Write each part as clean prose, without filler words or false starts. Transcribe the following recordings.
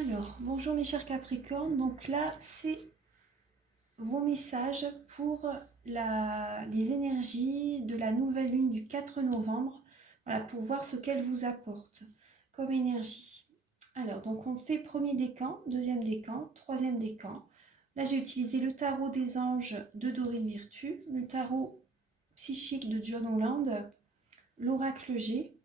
Alors, bonjour mes chers Capricornes. Donc là, c'est vos messages pour les énergies de la nouvelle lune du 4 novembre. Voilà, pour voir ce qu'elle vous apporte comme énergie. Alors, donc on fait premier décan, deuxième décan, troisième décan. Là, j'ai utilisé le tarot des anges de Dorine Virtue, le tarot psychique de John Holland, l'oracle G,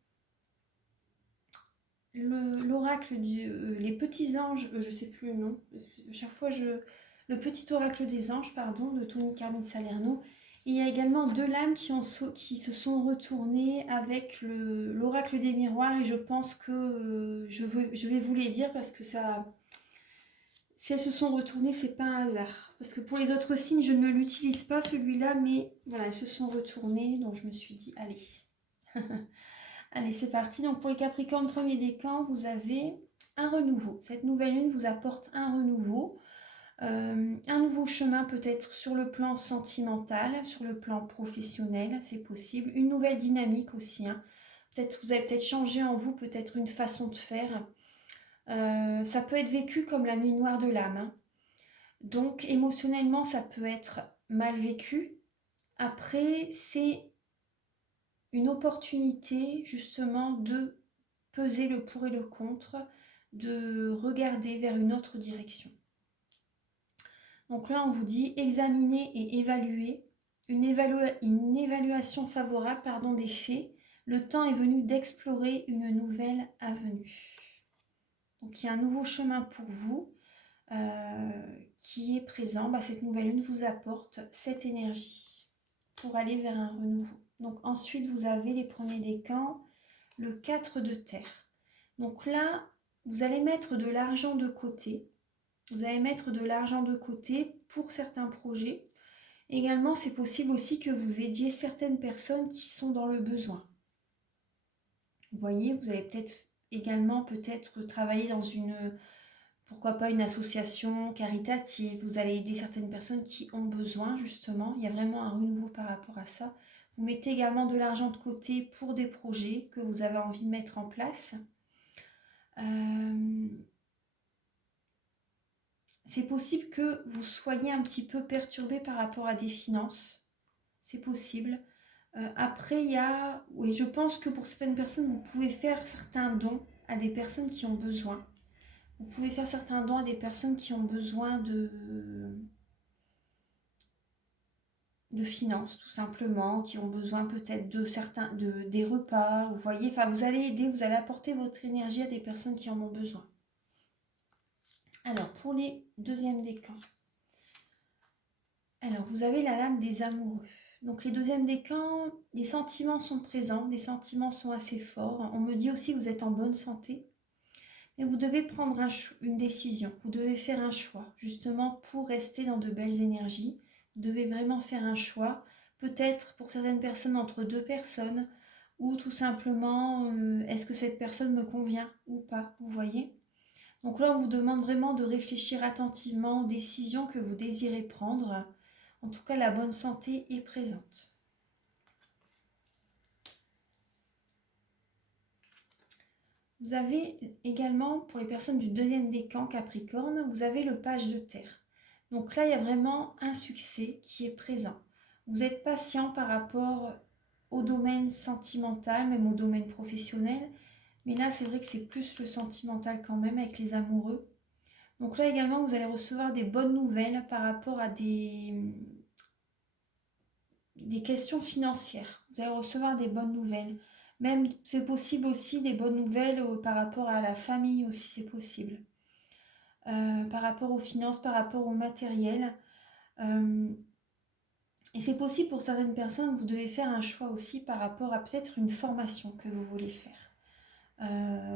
l'oracle les petits anges, je sais plus le nom, à chaque fois le petit oracle des anges, pardon, de Tony Carmine Salerno. Et il y a également deux lames qui se sont retournées avec l'oracle des miroirs, et je pense que je vais vous les dire parce que ça, si elles se sont retournées, c'est pas un hasard. Parce que pour les autres signes, je ne l'utilise pas celui-là, mais voilà, elles se sont retournées, donc je me suis dit, allez. Allez, c'est parti. Donc pour les Capricornes, premier décan, vous avez un renouveau. Cette nouvelle lune vous apporte un renouveau, un nouveau chemin peut-être sur le plan sentimental, sur le plan professionnel, c'est possible. Une nouvelle dynamique aussi. Hein. Peut-être vous avez peut-être changé en vous, peut-être une façon de faire. Ça peut être vécu comme la nuit noire de l'âme. Hein. Donc émotionnellement, ça peut être mal vécu. Après, c'est une opportunité justement de peser le pour et le contre, de regarder vers une autre direction. Donc là, on vous dit examiner et évaluer, une évaluation favorable des faits. Le temps est venu d'explorer une nouvelle avenue. Donc il y a un nouveau chemin pour vous qui est présent. Cette nouvelle lune vous apporte cette énergie pour aller vers un renouveau. Donc ensuite, vous avez les premiers décans, le 4 de terre. Donc là, vous allez mettre de l'argent de côté. Vous allez mettre de l'argent de côté pour certains projets. Également, c'est possible aussi que vous aidiez certaines personnes qui sont dans le besoin. Vous voyez, vous allez peut-être travailler dans pourquoi pas une association caritative. Vous allez aider certaines personnes qui ont besoin, justement. Il y a vraiment un renouveau par rapport à ça. Vous mettez également de l'argent de côté pour des projets que vous avez envie de mettre en place. C'est possible que vous soyez un petit peu perturbé par rapport à des finances. C'est possible. Après, je pense que pour certaines personnes, vous pouvez faire certains dons à des personnes qui ont besoin. Vous pouvez faire certains dons à des personnes qui ont besoin de finances, tout simplement, qui ont besoin peut-être des repas. Vous voyez, vous allez aider, vous allez apporter votre énergie à des personnes qui en ont besoin. Alors, pour les deuxièmes décans. Alors, vous avez la lame des amoureux. Donc, les deuxièmes décans, les sentiments sont présents, les sentiments sont assez forts. On me dit aussi que vous êtes en bonne santé. Mais vous devez prendre une décision. Vous devez faire un choix, justement, pour rester dans de belles énergies. Vous devez vraiment faire un choix. Peut-être, pour certaines personnes, entre deux personnes, ou tout simplement, est-ce que cette personne me convient ou pas, vous voyez ? Donc là, on vous demande vraiment de réfléchir attentivement aux décisions que vous désirez prendre. En tout cas, la bonne santé est présente. Vous avez également, pour les personnes du deuxième décan Capricorne, vous avez le page de terre. Donc là, il y a vraiment un succès qui est présent. Vous êtes patient par rapport au domaine sentimental, même au domaine professionnel. Mais là, c'est vrai que c'est plus le sentimental quand même avec les amoureux. Donc là également, vous allez recevoir des bonnes nouvelles par rapport à des questions financières. Vous allez recevoir des bonnes nouvelles. Même, c'est possible aussi des bonnes nouvelles par rapport à la famille aussi, c'est possible. Par rapport aux finances, par rapport au matériel. Et c'est possible pour certaines personnes, vous devez faire un choix aussi par rapport à peut-être une formation que vous voulez faire,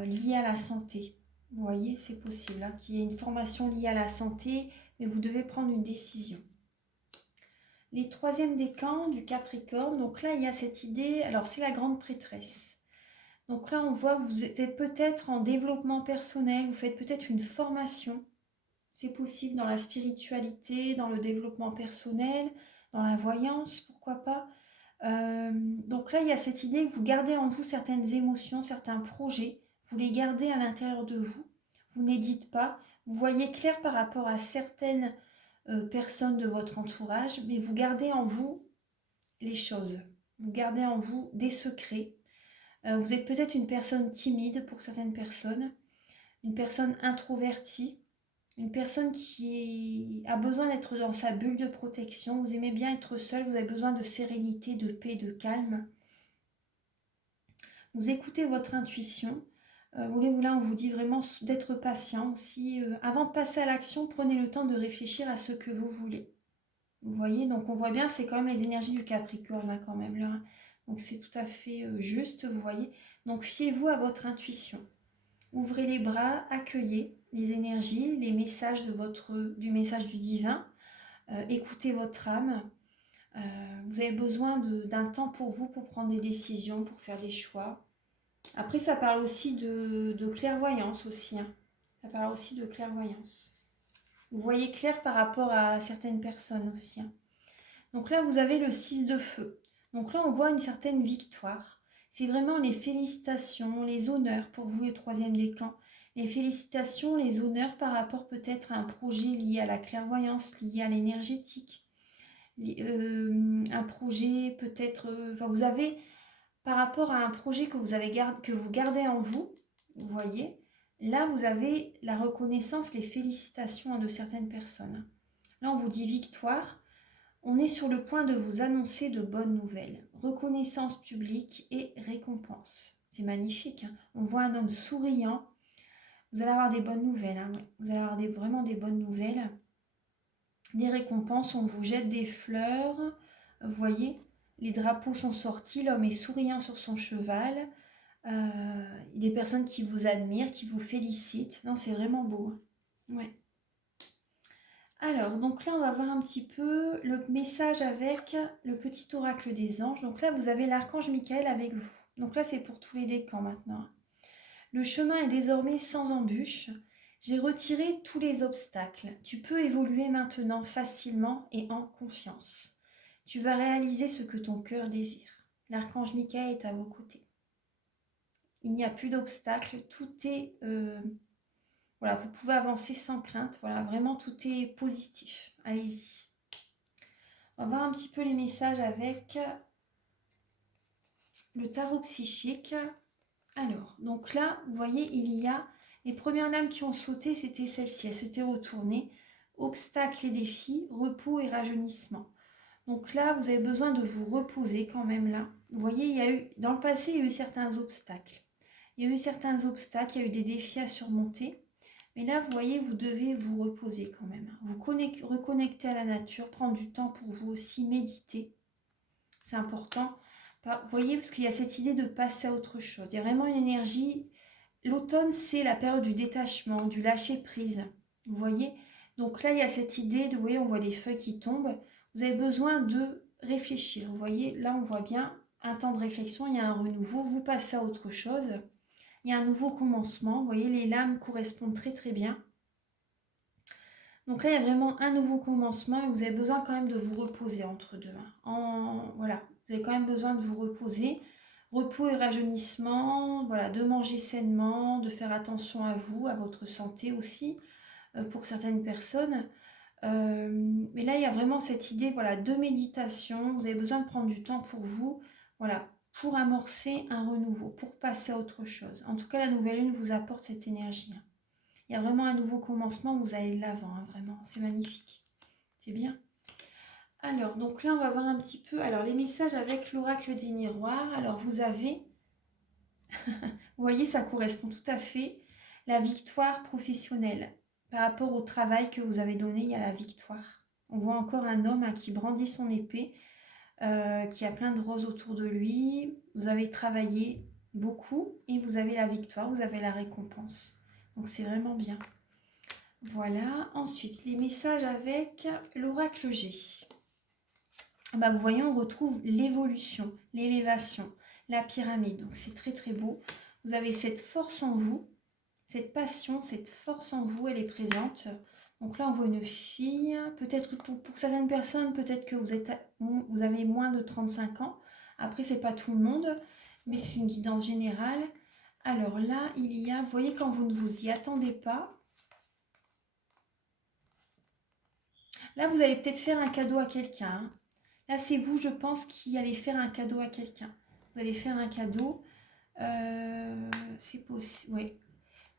liée à la santé. Vous voyez, c'est possible qu'il y ait une formation liée à la santé, mais vous devez prendre une décision. Les troisièmes décans du Capricorne, donc là il y a cette idée, alors c'est la grande prêtresse. Donc là on voit, vous êtes peut-être en développement personnel, vous faites peut-être une formation, c'est possible dans la spiritualité, dans le développement personnel, dans la voyance, pourquoi pas. Donc là il y a cette idée que vous gardez en vous certaines émotions, certains projets, vous les gardez à l'intérieur de vous. vous ne les dites pas. Vous voyez clair par rapport à certaines personnes de votre entourage, mais vous gardez en vous les choses. Vous gardez en vous des secrets. Vous êtes peut-être une personne timide pour certaines personnes, une personne introvertie, une personne qui a besoin d'être dans sa bulle de protection. Vous aimez bien être seul, vous avez besoin de sérénité, de paix, de calme. Vous écoutez votre intuition. Là, on vous dit vraiment d'être patient aussi. Avant de passer à l'action, prenez le temps de réfléchir à ce que vous voulez. Vous voyez, donc on voit bien, c'est quand même les énergies du Capricorne hein, quand même là. Donc c'est tout à fait juste, vous voyez. Donc fiez-vous à votre intuition. Ouvrez les bras, accueillez les énergies, les messages du message du divin. Écoutez votre âme. Vous avez besoin d'un temps pour vous, pour prendre des décisions, pour faire des choix. Après, ça parle aussi de clairvoyance aussi. Hein. Ça parle aussi de clairvoyance. Vous voyez clair par rapport à certaines personnes aussi. Hein. Donc là, vous avez le 6 de feu. Donc là, on voit une certaine victoire. C'est vraiment les félicitations, les honneurs pour vous, le troisième décan. Les félicitations, les honneurs par rapport peut-être à un projet lié à la clairvoyance, lié à l'énergétique. Un projet peut-être... vous avez, par rapport à un projet que vous gardez en vous, vous voyez, là, vous avez la reconnaissance, les félicitations de certaines personnes. Là, on vous dit victoire. On est sur le point de vous annoncer de bonnes nouvelles. Reconnaissance publique et récompense. C'est magnifique. Hein. On voit un homme souriant. Vous allez avoir des bonnes nouvelles. Hein. Vous allez avoir vraiment des bonnes nouvelles. Des récompenses. On vous jette des fleurs. Vous voyez, les drapeaux sont sortis. L'homme est souriant sur son cheval. Des personnes qui vous admirent, qui vous félicitent. Non, c'est vraiment beau. Hein. Ouais. Alors, donc là, on va voir un petit peu le message avec le petit oracle des anges. Donc là, vous avez l'archange Michael avec vous. Donc là, c'est pour tous les décans maintenant. Le chemin est désormais sans embûche. J'ai retiré tous les obstacles. Tu peux évoluer maintenant facilement et en confiance. Tu vas réaliser ce que ton cœur désire. L'archange Michael est à vos côtés. Il n'y a plus d'obstacles. Tout est... Voilà, vous pouvez avancer sans crainte. Voilà, vraiment, tout est positif. Allez-y. On va voir un petit peu les messages avec le tarot psychique. Alors, donc là, vous voyez, il y a les premières lames qui ont sauté, c'était celle-ci. Elles s'étaient retournées. Obstacles et défis, repos et rajeunissement. Donc là, vous avez besoin de vous reposer quand même là. Vous voyez, dans le passé, il y a eu certains obstacles. Il y a eu certains obstacles, il y a eu des défis à surmonter. Mais là, vous voyez, vous devez vous reposer quand même. Vous reconnecter à la nature, prendre du temps pour vous aussi, méditer. C'est important. Vous voyez, parce qu'il y a cette idée de passer à autre chose. Il y a vraiment une énergie. L'automne, c'est la période du détachement, du lâcher-prise. Vous voyez? Donc là, il y a cette idée de, vous voyez, on voit les feuilles qui tombent. Vous avez besoin de réfléchir. Vous voyez, là, on voit bien un temps de réflexion, il y a un renouveau. Vous passez à autre chose. Il y a un nouveau commencement. Vous voyez, les lames correspondent très très bien. Donc là, il y a vraiment un nouveau commencement et vous avez besoin quand même de vous reposer entre deux. Voilà, vous avez quand même besoin de vous reposer. Repos et rajeunissement, voilà, de manger sainement, de faire attention à vous, à votre santé aussi, pour certaines personnes. Mais là, il y a vraiment cette idée voilà, de méditation. Vous avez besoin de prendre du temps pour vous. Voilà, pour amorcer un renouveau, pour passer à autre chose. En tout cas, la nouvelle lune vous apporte cette énergie. Il y a vraiment un nouveau commencement, vous allez de l'avant, hein, vraiment, c'est magnifique. C'est bien. Alors, donc là, on va voir un petit peu les messages avec l'oracle des miroirs. Alors, vous avez, vous voyez, ça correspond tout à fait, la victoire professionnelle. Par rapport au travail que vous avez donné, il y a la victoire. On voit encore un homme qui brandit son épée, qui a plein de roses autour de lui. Vous avez travaillé beaucoup et vous avez la victoire, vous avez la récompense. Donc c'est vraiment bien. Voilà. Ensuite, les messages avec l'oracle G. Vous voyez, on retrouve l'évolution, l'élévation, la pyramide. Donc c'est très très beau. Vous avez cette force en vous, cette passion, cette force en vous, elle est présente. Donc là, on voit une fille, peut-être pour certaines personnes, peut-être que vous avez moins de 35 ans. Après, c'est pas tout le monde, mais c'est une guidance générale. Alors là, il y a, vous voyez, quand vous ne vous y attendez pas, là, vous allez peut-être faire un cadeau à quelqu'un, hein. Là, c'est vous, je pense, qui allez faire un cadeau à quelqu'un. Vous allez faire un cadeau. C'est possible, oui.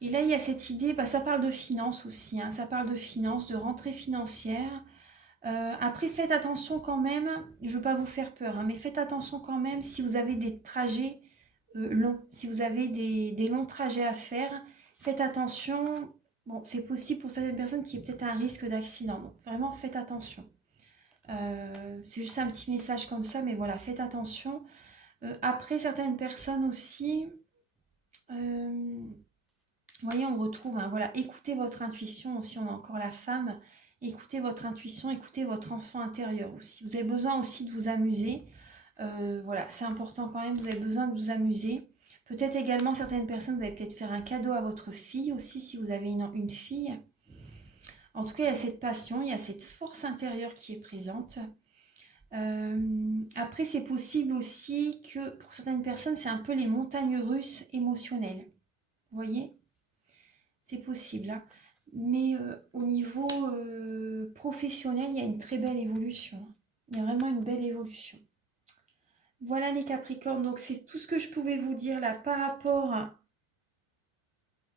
Et là, il y a cette idée, bah, ça parle de finances aussi, hein, ça parle de finances, de rentrée financière. Après, faites attention quand même, je ne veux pas vous faire peur, hein, mais faites attention quand même si vous avez des trajets longs, si vous avez des longs trajets à faire, faites attention. Bon, c'est possible pour certaines personnes qu'il y ait peut-être un risque d'accident, donc vraiment faites attention. C'est juste un petit message comme ça, mais voilà, faites attention. Après, certaines personnes aussi, euh, vous voyez, on retrouve, hein, voilà, écoutez votre intuition aussi, on a encore la femme, écoutez votre intuition, écoutez votre enfant intérieur aussi. Vous avez besoin aussi de vous amuser, voilà, c'est important quand même, vous avez besoin de vous amuser. Peut-être également, certaines personnes, vous allez peut-être faire un cadeau à votre fille aussi, si vous avez une fille. En tout cas, il y a cette passion, il y a cette force intérieure qui est présente. Après, c'est possible aussi que pour certaines personnes, c'est un peu les montagnes russes émotionnelles. Vous voyez? C'est possible, hein. Mais au niveau professionnel, il y a une très belle évolution, hein. Il y a vraiment une belle évolution. Voilà les Capricornes, donc c'est tout ce que je pouvais vous dire là par rapport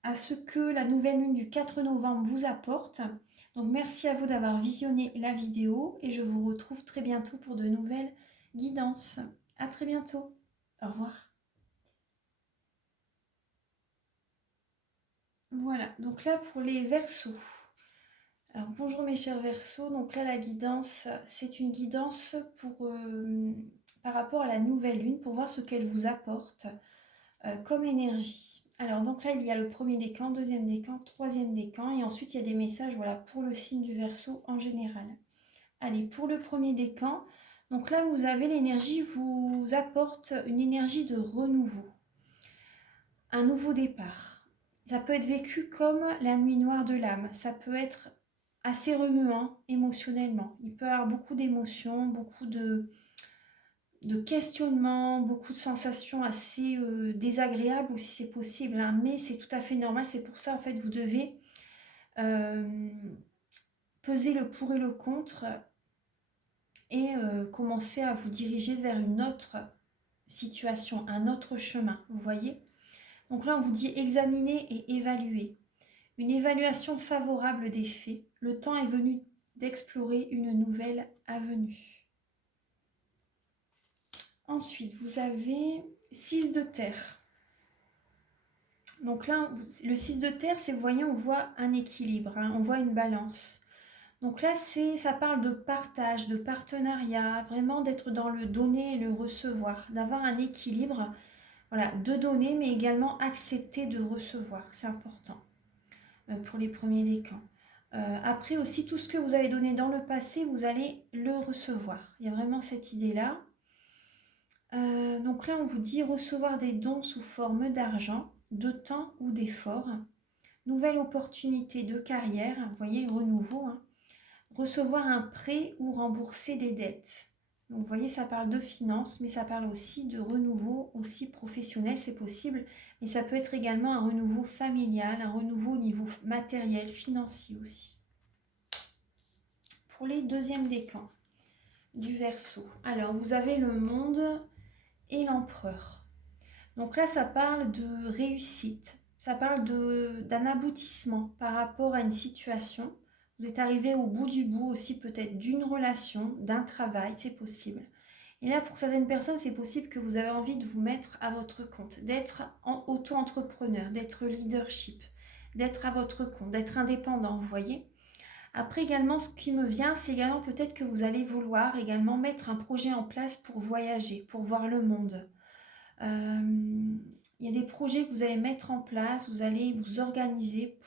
à ce que la nouvelle lune du 4 novembre vous apporte. Donc merci à vous d'avoir visionné la vidéo et je vous retrouve très bientôt pour de nouvelles guidances. À très bientôt. Au revoir. Voilà, donc là pour les Verseaux. Alors bonjour mes chers Verseaux, donc là la guidance, c'est une guidance par rapport à la nouvelle lune, pour voir ce qu'elle vous apporte comme énergie. Alors donc là il y a le premier décan, deuxième décan, troisième décan, et ensuite il y a des messages, voilà, pour le signe du Verseau en général. Allez, pour le premier décan, donc là vous avez l'énergie, vous apporte une énergie de renouveau, un nouveau départ. Ça peut être vécu comme la nuit noire de l'âme, ça peut être assez remuant émotionnellement. Il peut y avoir beaucoup d'émotions, beaucoup de questionnements, beaucoup de sensations assez désagréables aussi, c'est possible, hein, mais c'est tout à fait normal. C'est pour ça, en fait, vous devez euh, peser le pour et le contre et commencer à vous diriger vers une autre situation, un autre chemin, vous voyez. Donc là, on vous dit examiner et évaluer. Une évaluation favorable des faits. Le temps est venu d'explorer une nouvelle avenue. Ensuite, vous avez 6 de terre. Donc là, le 6 de terre, c'est, vous voyez, on voit un équilibre, hein, on voit une balance. Donc là, ça parle de partage, de partenariat, vraiment d'être dans le donner et le recevoir, d'avoir un équilibre, voilà, de donner, mais également accepter de recevoir. C'est important pour les premiers décans. Après aussi, tout ce que vous avez donné dans le passé, vous allez le recevoir. Il y a vraiment cette idée-là. Donc là, on vous dit recevoir des dons sous forme d'argent, de temps ou d'effort. Nouvelle opportunité de carrière, vous voyez, renouveau, hein. Recevoir un prêt ou rembourser des dettes. Donc vous voyez, ça parle de finances, mais ça parle aussi de renouveau, aussi professionnel, c'est possible. Mais ça peut être également un renouveau familial, un renouveau au niveau matériel, financier aussi. Pour les deuxièmes décans du Verseau. Alors, vous avez le monde et l'empereur. Donc là, ça parle de réussite, ça parle d'un aboutissement par rapport à une situation. Vous êtes arrivé au bout du bout aussi peut-être d'une relation, d'un travail, c'est possible. Et là, pour certaines personnes, c'est possible que vous avez envie de vous mettre à votre compte, d'être auto-entrepreneur, d'être leadership, d'être à votre compte, d'être indépendant, vous voyez. Après également, ce qui me vient, c'est également peut-être que vous allez vouloir également mettre un projet en place pour voyager, pour voir le monde. Il y a des projets que vous allez mettre en place, vous allez vous organiser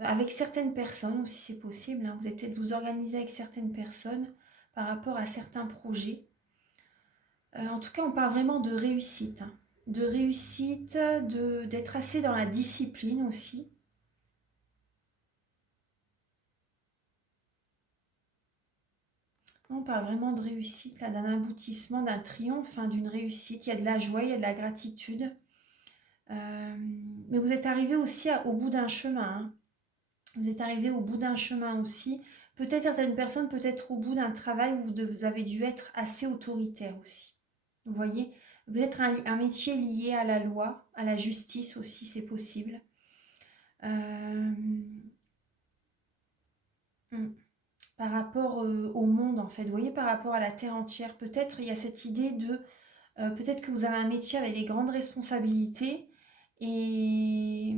avec certaines personnes aussi, c'est possible, hein. Vous allez peut-être vous organiser avec certaines personnes par rapport à certains projets. En tout cas, on parle vraiment de réussite, hein. De réussite, d'être assez dans la discipline aussi. On parle vraiment de réussite, là, d'un aboutissement, d'un triomphe, hein, d'une réussite. Il y a de la joie, il y a de la gratitude. Mais vous êtes arrivé aussi au bout d'un chemin, hein. Vous êtes arrivé au bout d'un chemin aussi. Peut-être certaines personnes, peut-être au bout d'un travail où vous avez dû être assez autoritaire aussi. Vous voyez, peut-être un métier lié à la loi, à la justice aussi, c'est possible. Euh, hmm. Par rapport au monde, en fait, vous voyez, par rapport à la terre entière, peut-être il y a cette idée de, peut-être que vous avez un métier avec des grandes responsabilités, et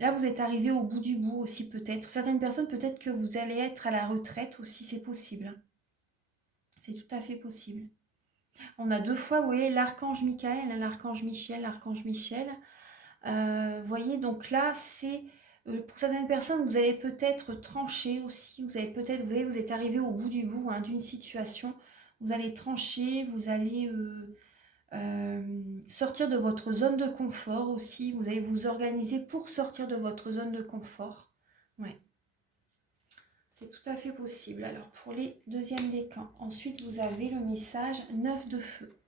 là, vous êtes arrivé au bout du bout aussi, peut-être. Certaines personnes, peut-être que vous allez être à la retraite aussi, c'est possible. C'est tout à fait possible. On a deux fois, vous voyez, l'archange Michael, l'archange Michel, l'archange Michel. Vous voyez, donc là, c'est pour certaines personnes, vous allez peut-être trancher aussi. Vous avez peut-être, vous voyez, vous êtes arrivé au bout du bout, hein, d'une situation. Vous allez trancher, vous allez sortir de votre zone de confort aussi. Vous allez vous organiser pour sortir de votre zone de confort. Ouais, c'est tout à fait possible. Alors, pour les deuxièmes décans, ensuite, vous avez le message 9 de feu.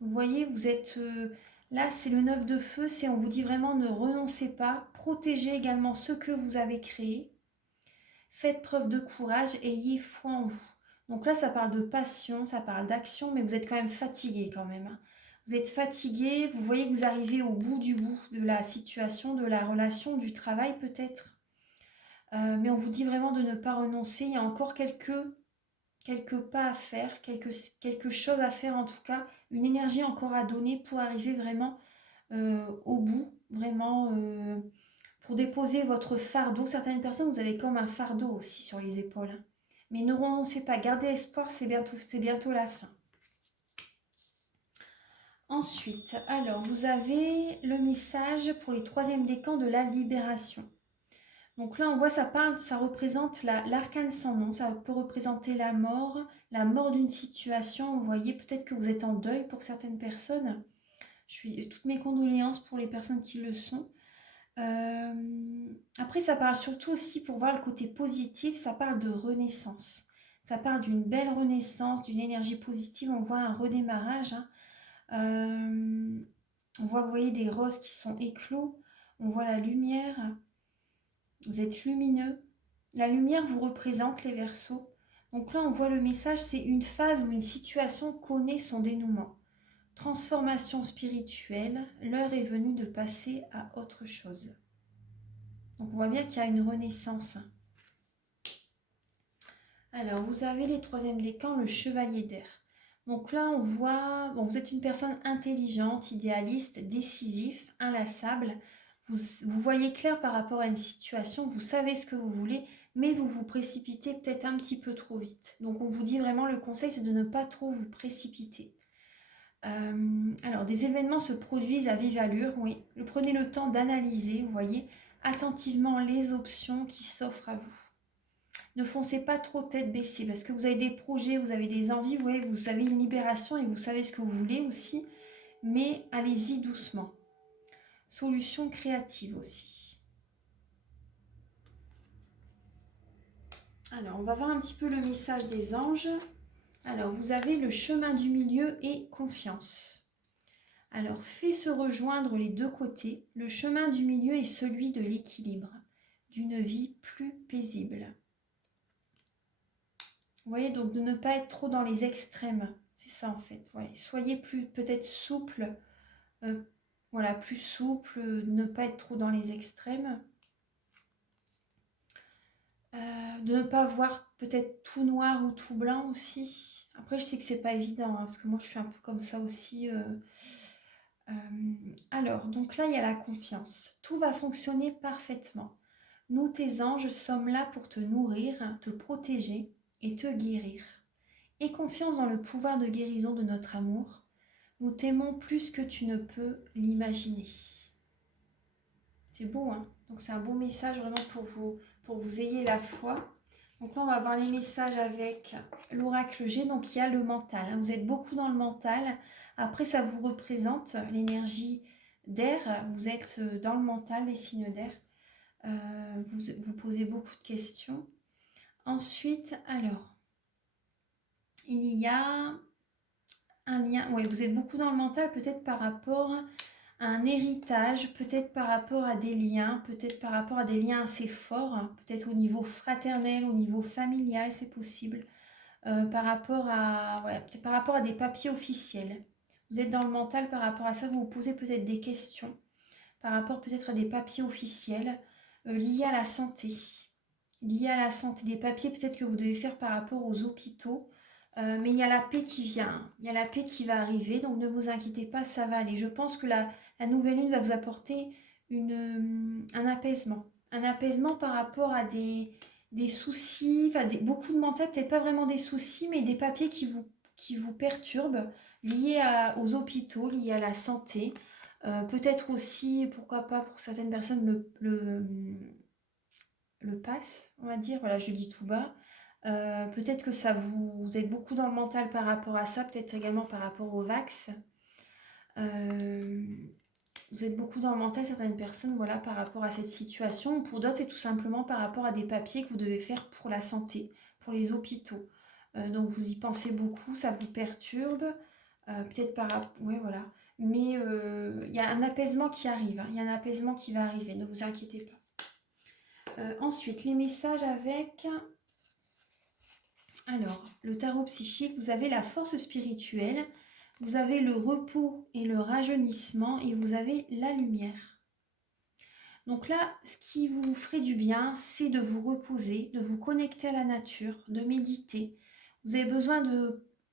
Vous voyez, vous êtes là, c'est le 9 de feu, c'est on vous dit vraiment ne renoncez pas, protégez également ce que vous avez créé, faites preuve de courage, ayez foi en vous. Donc là, ça parle de passion, ça parle d'action, mais vous êtes quand même fatigué quand même, hein. Vous êtes fatigué, vous voyez que vous arrivez au bout du bout de la situation, de la relation, du travail peut-être. Mais on vous dit vraiment de ne pas renoncer, il y a encore quelques pas à faire, quelque chose à faire en tout cas, une énergie encore à donner pour arriver vraiment au bout, vraiment pour déposer votre fardeau. Certaines personnes, vous avez comme un fardeau aussi sur les épaules, hein. Mais ne renoncez pas, gardez espoir, c'est bientôt la fin. Ensuite, alors vous avez le message pour les troisièmes décans de la libération. Donc là, on voit, ça représente l'arcane sans nom, ça peut représenter la mort d'une situation. Vous voyez, peut-être que vous êtes en deuil pour certaines personnes. Toutes mes condoléances pour les personnes qui le sont. Après, ça parle surtout aussi, pour voir le côté positif, ça parle de renaissance. Ça parle d'une belle renaissance, d'une énergie positive. On voit un redémarrage, hein. On voit, vous voyez, des roses qui sont éclos. On voit la lumière. Vous êtes lumineux. La lumière vous représente les Verseaux. Donc là, on voit le message, c'est une phase où une situation connaît son dénouement. Transformation spirituelle, l'heure est venue de passer à autre chose. Donc on voit bien qu'il y a une renaissance. Alors, vous avez les troisièmes décans, le chevalier d'air. Donc là, on voit, bon, vous êtes une personne intelligente, idéaliste, décisif, inlassable. Vous voyez clair par rapport à une situation, vous savez ce que vous voulez, mais vous vous précipitez peut-être un petit peu trop vite. Donc on vous dit vraiment, le conseil, c'est de ne pas trop vous précipiter. Alors, des événements se produisent à vive allure, oui. Prenez le temps d'analyser, vous voyez, attentivement les options qui s'offrent à vous. Ne foncez pas trop tête baissée, parce que vous avez des projets, vous avez des envies, vous avez une libération et vous savez ce que vous voulez aussi, mais allez-y doucement. Solution créative aussi. Alors, on va voir un petit peu le message des anges. Alors, vous avez le chemin du milieu et confiance. Alors, fais se rejoindre les deux côtés. Le chemin du milieu est celui de l'équilibre, d'une vie plus paisible. Vous voyez, donc de ne pas être trop dans les extrêmes. C'est ça en fait. Ouais. Soyez plus peut-être souple. Voilà, plus souple, ne pas être trop dans les extrêmes. De ne pas voir peut-être tout noir ou tout blanc aussi. Après, je sais que c'est pas évident, hein, parce que moi je suis un peu comme ça aussi. Alors, donc là, il y a la confiance. Tout va fonctionner parfaitement. Nous, tes anges, sommes là pour te nourrir, te protéger et te guérir. Aie confiance dans le pouvoir de guérison de notre amour. Nous t'aimons plus que tu ne peux l'imaginer. C'est beau, hein? Donc c'est un bon message vraiment pour vous ayez la foi. Donc là, on va voir les messages avec l'oracle G. Donc il y a le mental, hein. Vous êtes beaucoup dans le mental. Après, ça vous représente l'énergie d'air. Vous êtes dans le mental, les signes d'air. Vous posez beaucoup de questions. Ensuite, alors, il y a un lien. Oui, vous êtes beaucoup dans le mental, peut-être par rapport un héritage, peut-être par rapport à des liens, peut-être par rapport à des liens assez forts, hein, peut-être au niveau fraternel, au niveau familial, c'est possible, par rapport à, voilà, peut-être par rapport à des papiers officiels. Vous êtes dans le mental par rapport à ça, vous vous posez peut-être des questions par rapport peut-être à des papiers officiels liés à la santé. Liés à la santé, des papiers peut-être que vous devez faire par rapport aux hôpitaux. Mais il y a la paix qui vient, il y a la paix qui va arriver, donc ne vous inquiétez pas, ça va aller. Je pense que la nouvelle lune va vous apporter un apaisement par rapport à des soucis, enfin beaucoup de mental, peut-être pas vraiment des soucis, mais des papiers qui vous perturbent, liés aux hôpitaux, liés à la santé. Peut-être aussi, pourquoi pas pour certaines personnes, le pass, on va dire, voilà, je dis tout bas. Peut-être que ça vous êtes beaucoup dans le mental par rapport à ça, peut-être également par rapport au vax. Euh, vous êtes beaucoup dans le mental, certaines personnes, voilà, par rapport à cette situation. Pour d'autres, c'est tout simplement par rapport à des papiers que vous devez faire pour la santé, pour les hôpitaux. Donc vous y pensez beaucoup, ça vous perturbe. Peut-être par rapport... Ouais, voilà. Mais il y a un apaisement qui arrive, hein. Il y a un apaisement qui va arriver, ne vous inquiétez pas. Ensuite, les messages avec... Alors, le tarot psychique, vous avez la force spirituelle, vous avez le repos et le rajeunissement et vous avez la lumière. Donc là, ce qui vous ferait du bien, c'est de vous reposer, de vous connecter à la nature, de méditer. Vous avez besoin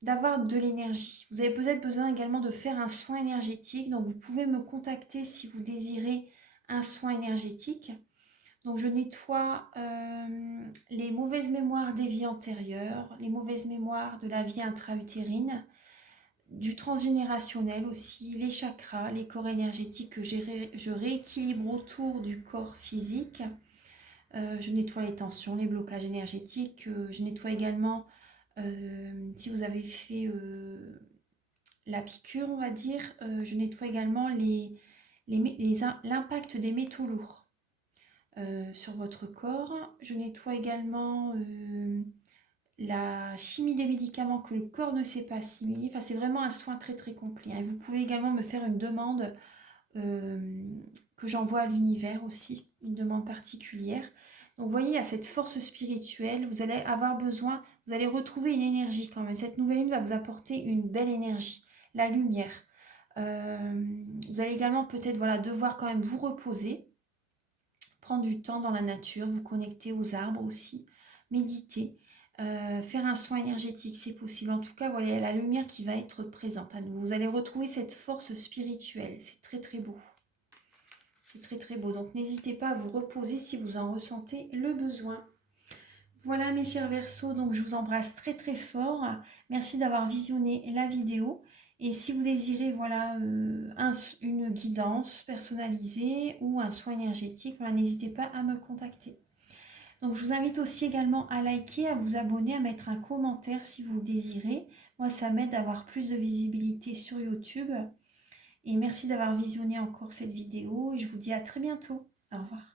d'avoir de l'énergie. Vous avez peut-être besoin également de faire un soin énergétique. Donc vous pouvez me contacter si vous désirez un soin énergétique. Donc je nettoie les mauvaises mémoires des vies antérieures, les mauvaises mémoires de la vie intra-utérine, du transgénérationnel aussi, les chakras, les corps énergétiques que je rééquilibre autour du corps physique. Je nettoie les tensions, les blocages énergétiques. Je nettoie également, si vous avez fait la piqûre, on va dire, je nettoie également l'impact des métaux lourds sur votre corps. Je nettoie également la chimie des médicaments que le corps ne sait pas assimiler. Enfin, c'est vraiment un soin très très complet, hein. Et vous pouvez également me faire une demande que j'envoie à l'univers aussi, une demande particulière. Donc vous voyez, il y a cette force spirituelle, vous allez avoir besoin, vous allez retrouver une énergie quand même. Cette nouvelle lune va vous apporter une belle énergie, la lumière. Vous allez également peut-être voilà, devoir quand même vous reposer, prendre du temps dans la nature, vous connecter aux arbres aussi, méditer. Faire un soin énergétique, c'est possible. En tout cas, voilà la lumière qui va être présente à nous. Vous allez retrouver cette force spirituelle. C'est très très beau. C'est très très beau. Donc n'hésitez pas à vous reposer si vous en ressentez le besoin. Voilà mes chers Verseaux, donc je vous embrasse très très fort. Merci d'avoir visionné la vidéo. Et si vous désirez voilà, une guidance personnalisée ou un soin énergétique, voilà, n'hésitez pas à me contacter. Donc je vous invite aussi également à liker, à vous abonner, à mettre un commentaire si vous le désirez. Moi ça m'aide à avoir plus de visibilité sur YouTube. Et merci d'avoir visionné encore cette vidéo et je vous dis à très bientôt. Au revoir.